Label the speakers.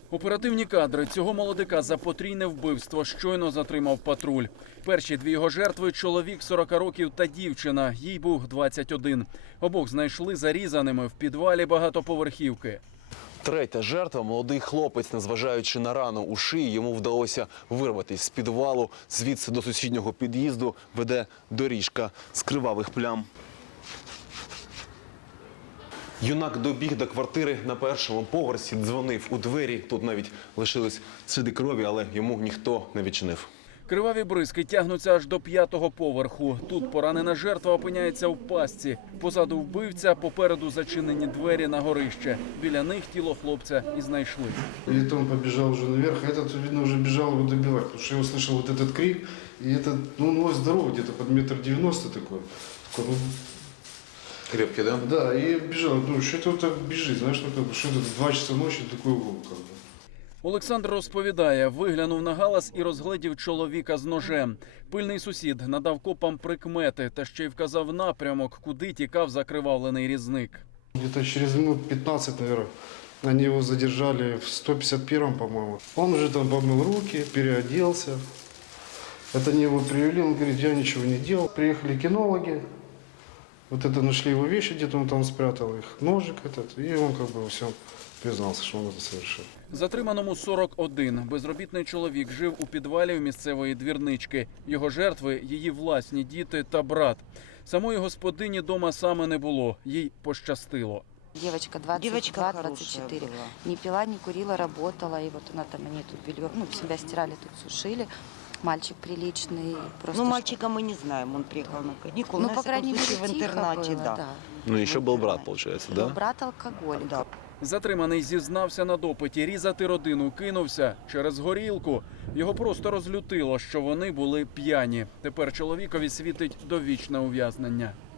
Speaker 1: Оперативні кадри цього молодика за потрійне вбивство щойно затримав патруль. Перші дві його жертви – чоловік 40 років та дівчина, їй був 21. Обох знайшли зарізаними в підвалі багатоповерхівки.
Speaker 2: Третя жертва – молодий хлопець. Незважаючи на рану у шиї, йому вдалося вирватися з підвалу. Звідси до сусіднього під'їзду веде доріжка з кривавих плям. Юнак добіг до квартири на першому поверсі, дзвонив у двері. Тут навіть лишились сліди крові, але йому ніхто не відчинив.
Speaker 1: Криваві бризки тягнуться аж до 5-го поверху. Тут поранена жертва опиняється в пастці. Позаду вбивця, попереду зачинені двері на горище. Біля них тіло хлопця і знайшли.
Speaker 3: И он побежал уже наверх, а этот, видно, уже бежал его добивать, потому что я услышал вот этот крик, и этот, ну, он здоровый, где-то под 1,90 м такой. Такой, ну,
Speaker 2: Крепкий, да?
Speaker 3: да, и бежал, ну, что это он так бежит, знаешь, ну, как бы, что это в 2 часа ночи такой угол, как бы.
Speaker 1: Олександр розповідає, виглянув на галас і розгледів чоловіка з ножем. Пильний сусід надав копам прикмети та ще й вказав напрямок, куди тікав закривавлений різник.
Speaker 3: Где-то через минут 15, наверное, они его задержали в 151-м, по-моему. Он уже там помыл руки, переоделся. Это они его привели, он говорит, я ничего не делал. Приехали кинологи, вот это нашли его вещи, где-то он там спрятал их, ножик этот, и он как бы во всем признался, что он это совершил.
Speaker 1: Затриманому 41. Безробітний чоловік жив у підвалі в місцевої двірнички. Його жертви – її власні діти та брат. Самої господині дома саме не було. Їй пощастило.
Speaker 4: Девочка 22-24. Не пила, не курила, работала. И вот она там, они тут белье, ну, себя стирали, тут сушили. Мальчик приличный. Просто
Speaker 5: Ну, мальчика мы не знаем, он приехал на каникулы.
Speaker 4: Ну,
Speaker 5: На
Speaker 4: по
Speaker 5: всяком
Speaker 4: крайней мере,
Speaker 5: случае, в
Speaker 4: тихо
Speaker 5: интернате,
Speaker 4: было,
Speaker 5: да.
Speaker 4: да.
Speaker 2: Ну, еще был брат, получается,
Speaker 4: Но
Speaker 2: да?
Speaker 4: брат алкоголик.
Speaker 5: Да.
Speaker 1: Затриманий зізнався на допиті, різати родину кинувся через горілку. Його просто розлютило, що вони були п'яні. Тепер чоловікові світить довічне ув'язнення.